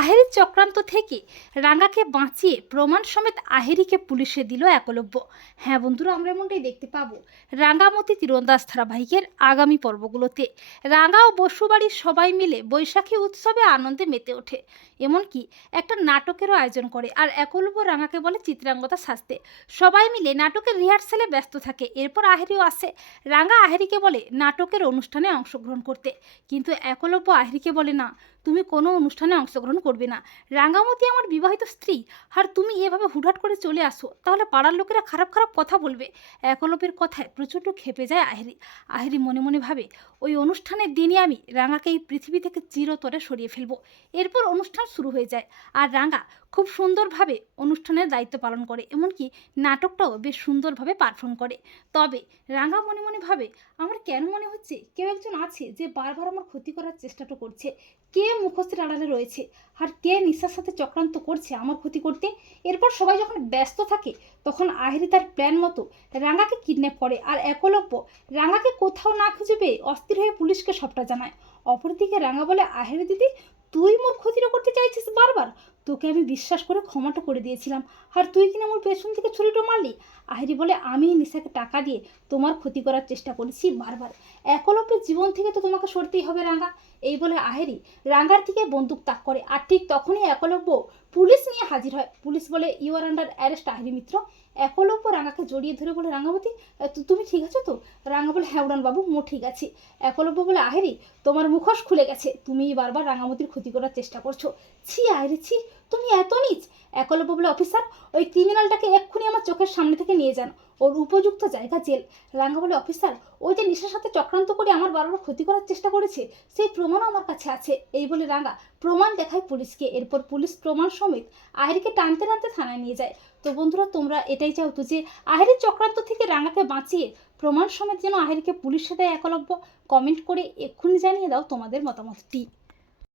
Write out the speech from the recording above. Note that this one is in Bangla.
আহেরির চক্রান্ত থেকে রাঙ্গাকে বাঁচিয়ে প্রমাণ সমেত আহেরিকে পুলিশে দিল একলব্য। হ্যাঁ বন্ধুরা, আমরা এমনটাই দেখতে পাবো। রাঙ্গামতি তীরন্দাজ ধারাবাহিকের আগামী পর্বগুলোতে। রাঙ্গা ও বসুবাড়ির সবাই মিলে বৈশাখী উৎসবে আনন্দে মেতে ওঠে। এমনকি একটা নাটকেরও আয়োজন করে, আর একলব্য রাঙাকে বলে চিত্রাঙ্গতা সাজতে সবাই মিলে নাটকের রিহার্সালে ব্যস্ত থাকে, এরপর আহেরিও আসে। রাঙ্গা আহেরিকে বলে নাটকের অনুষ্ঠানে অংশগ্রহণ করতে। কিন্তু একলব্য আহেরিকে বলে না তুমি কোনো অনুষ্ঠানে অংশগ্রহণ করবে না। রাঙ্গামতি আমার বিবাহিত স্ত্রী। আর তুমি এভাবে হুটহাট করে চলে আসো, তাহলে পাড়ার লোকেরা খারাপ খারাপ কথা বলবে। একলব্যের কথায় প্রচণ্ড খেপে যায় আহেরি। আহেরি মনে মনে ভাবে, ওই অনুষ্ঠানের দিনই আমি রাঙাকে এই পৃথিবী থেকে চিরতরে সরিয়ে ফেলব। এরপর অনুষ্ঠান শুরু হয়ে যায়। আর রাঙা খুব সুন্দরভাবে অনুষ্ঠানের দায়িত্ব পালন করে, এমনকি নাটকটাও বেশ সুন্দরভাবে পারফর্ম করে। তবে রাঙা মনে মনে ভাবে, আমার কেন মনে হচ্ছে কেউ একজন আছে যে বারবার আমার ক্ষতি করার চেষ্টাটা করছে? কে মুখস্থের আড়ালে রয়েছে? আর কে নিশার সাথে চক্রান্ত করছে আমার ক্ষতি করতে? এরপর সবাই যখন ব্যস্ত থাকে, তখন আহেরি তার প্ল্যান মতো রাঙাকে কিডন্যাপ করে। আর একলব্য রাঙাকে কোথাও না খুঁজে পেয়ে অস্থির হয়ে পুলিশকে সবটা জানায়। অপরদিকে রাঙা বলে, আহেরি দিদি, তুই মোর ক্ষতিটা করতে চাইছিস তোকে আমি বিশ্বাস করে ক্ষমাটা করে দিয়েছিলাম। আর তুই কিনা আমার পেছন থেকে ছুরিটা মারলি? আহেরি বলে, আমি নিশাকে টাকা দিয়ে তোমার ক্ষতি করার চেষ্টা করেছি বারবার। একলব্যের জীবন থেকে তো তোমাকে সরতেই হবে, রাঙা। এই বলে আহেরি রাঙার দিকে বন্দুক তাক করে। আর ঠিক তখনই একলব্য পুলিশ নিয়ে হাজির হয়। পুলিশ বলে you are under arrest Ahiri Mitra. Ekalabya রাঙাকে জড়িয়ে ধরে বলে, রাঙাবতী তুমি ঠিক আছো তো? রাঙা বলে হ্যাঁ বাবু, মো ঠিক আছি। একলব্য বলে, আহেরি, তোমার মুখোশ খুলে গেছে। তুমি বারবার রাঙামতির ক্ষতি করার চেষ্টা করছ। ছি আহেরি, ছি, তুমি এত নিচ! একলব্য বলে, অফিসার, ওই ক্রিমিনালটাকে এক্ষুনি আমার চোখের সামনে থেকে নিয়ে যান। ওর উপযুক্ত জায়গা জেল। রাঙ্গা বলে অফিসার ওই যে নিশার সাথে চক্রান্ত করে আমার বারবার ক্ষতি করার চেষ্টা করেছে, সেই প্রমাণও আমার কাছে আছে, এই বলে রাঙ্গা প্রমাণ দেখায় পুলিশকে। এরপর পুলিশ প্রমাণ সমেত আহেরিকে টানতে টানতে থানায় নিয়ে যায়। তো বন্ধুরা, তোমরা এটাই চাও তো যে, আহেরির চক্রান্ত থেকে রাঙ্গাকে বাঁচিয়ে প্রমাণ সমেত যেন আহেরিকে পুলিশে দেয় একলব্য। কমেন্ট করে এক্ষুনি জানিয়ে দাও তোমাদের মতামতটি।